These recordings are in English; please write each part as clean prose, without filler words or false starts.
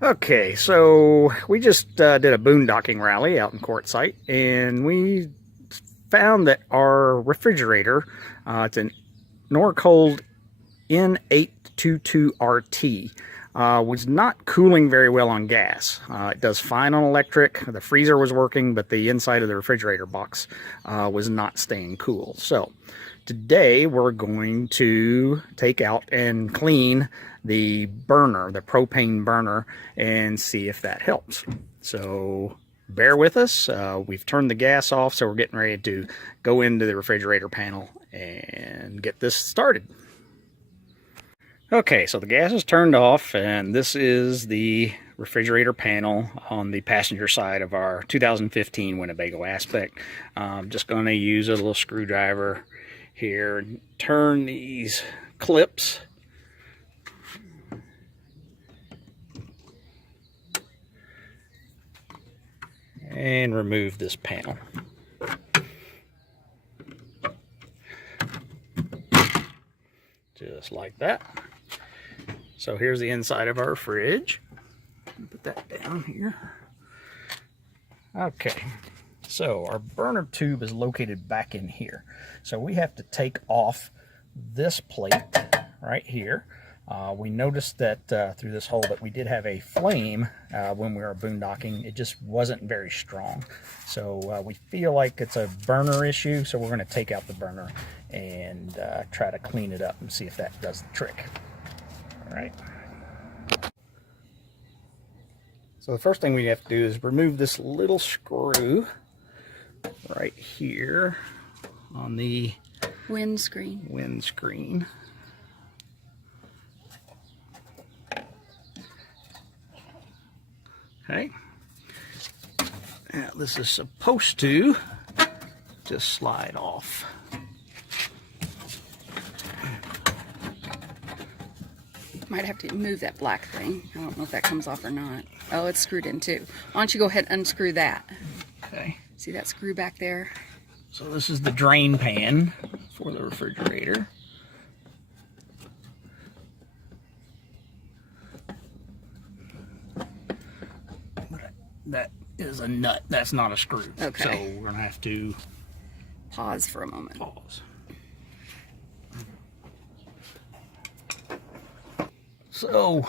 Okay, so we just did a boondocking rally out in Quartzsite, and we found that our refrigerator, it's an Norcold N822RT, was not cooling very well on gas. It does fine on electric. The freezer was working, but the inside of the refrigerator box was not staying cool. So today we're going to take out and clean the burner, the propane burner, and see if that helps. So bear with us. We've turned the gas off, so we're getting ready to go into the refrigerator panel and get this started. Okay, so the gas is turned off, and this is the refrigerator panel on the passenger side of our 2015 Winnebago Aspect. I'm just going to use a little screwdriver here and turn these clips. And remove this panel. Just like that. So here's the inside of our fridge. Put that down here. Okay, so our burner tube is located back in here. So we have to take off this plate right here. We noticed that through this hole that we did have a flame when we were boondocking. It just wasn't very strong. So we feel like it's a burner issue, so we're going to take out the burner and try to clean it up and see if that does the trick. All right. So the first thing we have to do is remove this little screw right here on the windscreen. Okay. Now this is supposed to just slide off. Might have to move that black thing. I don't know if that comes off or not. Oh, it's screwed in too. Why don't you go ahead and unscrew that? Okay. See that screw back there? So this is the drain pan for the refrigerator. That is a nut. That's not a screw. Okay. So we're going to have to pause for a moment. Pause. So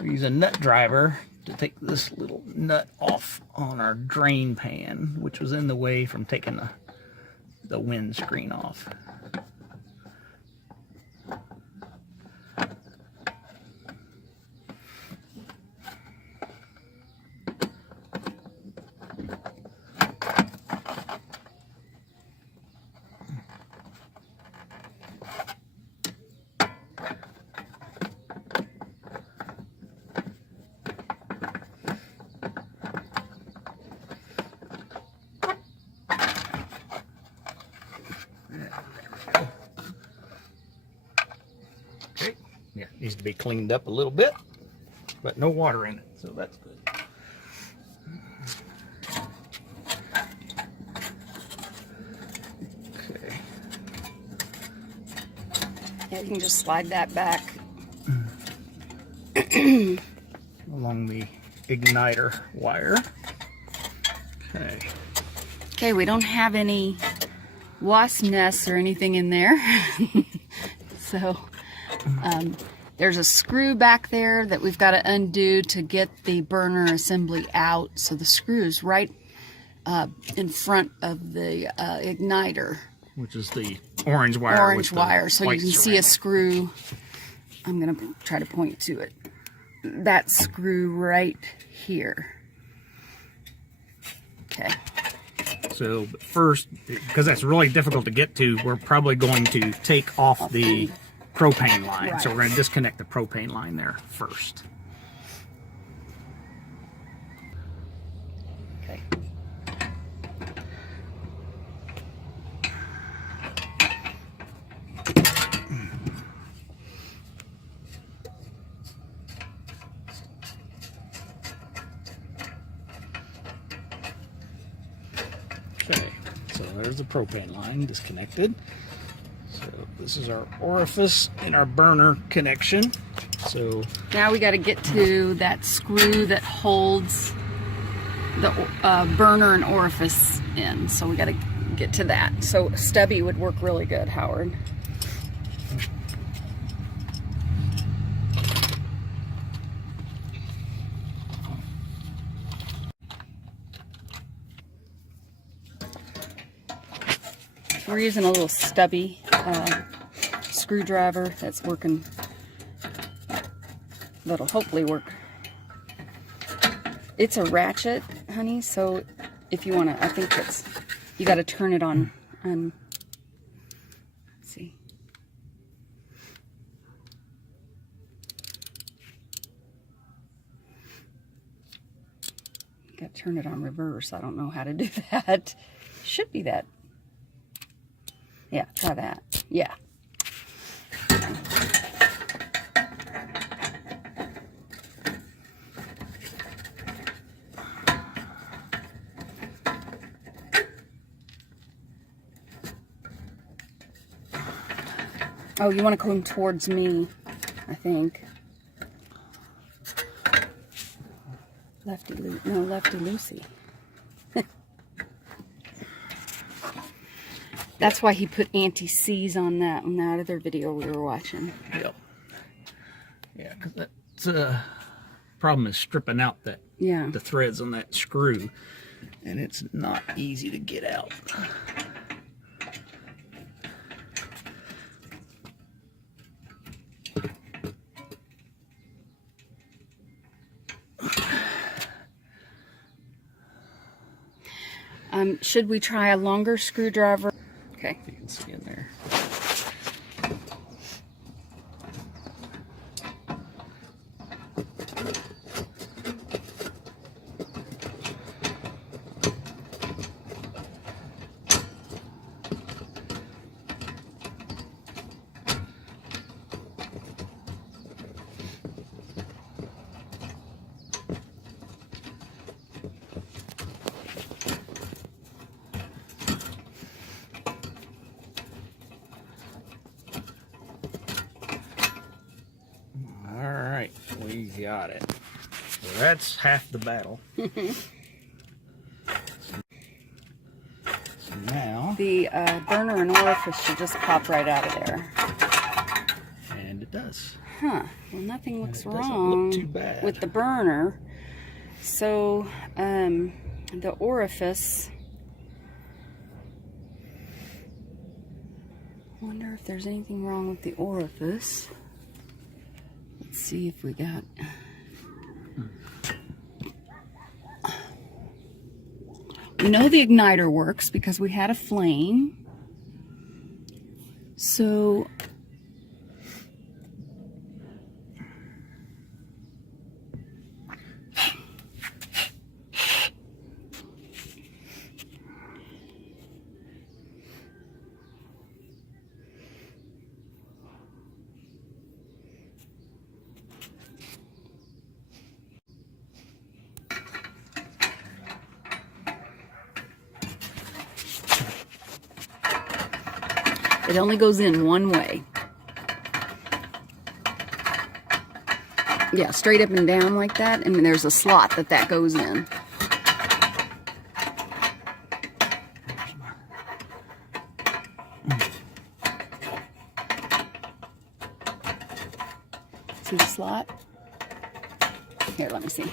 we use a nut driver to take this little nut off on our drain pan, which was in the way from taking the windscreen off. Okay, yeah, needs to be cleaned up a little bit, but no water in it, so that's good. Okay. Yeah, you can just slide that back. Along the igniter wire. Okay. Okay, we don't have any wasp nests or anything in there. So there's a screw back there that we've got to undo to get the burner assembly out. So the screw is right in front of the igniter. Which is the orange wire. So you can see a screw. I'm going to try to point to it. That screw right here. Okay. So first, because that's really difficult to get to, we're probably going to take off the propane line. Right. So we're going to disconnect the propane line there first. Okay. Okay, so there's the propane line disconnected. So this is our orifice in our burner connection. So now we got to get to that screw that holds the burner and orifice in. So we got to get to that. So stubby would work really good, Howard. We're using a little stubby screwdriver that's working. That'll hopefully work. It's a ratchet, honey, so if you want to, I think it's, you got to turn it on. Let's see. You got to turn it on reverse. I don't know how to do that. Should be that. Yeah, try that. Yeah. Oh, you want to come towards me, I think. Lefty loosey. That's why he put anti-seize on that other video we were watching. Yep. Yeah, because that's problem is stripping out that the threads on that screw, and it's not easy to get out. Should we try a longer screwdriver? Okay. You can see in there. We got it. So that's half the battle. So now the burner and orifice should just pop right out of there. And it does. Huh. Well, nothing looks wrong wrong look too bad with the burner. So the orifice. Wonder if there's anything wrong with the orifice. Let's see if we got. We know the igniter works because we had a flame. So it only goes in one way. Yeah, straight up and down like that, and then there's a slot that goes in. See the slot? Here, let me see.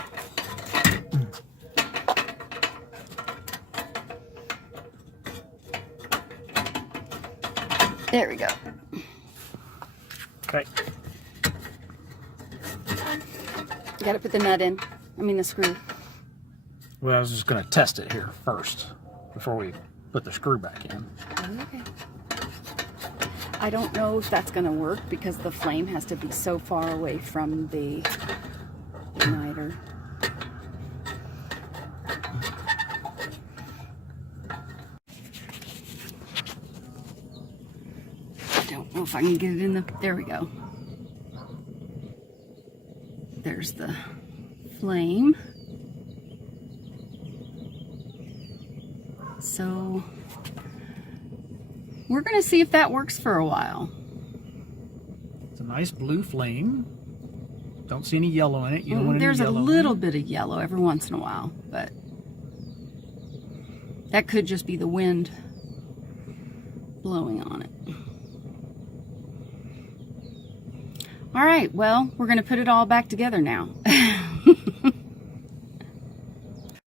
There we go. Okay. You gotta put the nut in. I mean the screw. Well, I was just going to test it here first before we put the screw back in. Okay. I don't know if that's gonna work because the flame has to be so far away from the igniter. Don't know if I can get it in the. There we go. There's the flame. So we're going to see if that works for a while. It's a nice blue flame. Don't see any yellow in it. You don't want any There's a yellow little bit of yellow every once in a while, but that could just be the wind blowing on it. All right, well, we're going to put it all back together now.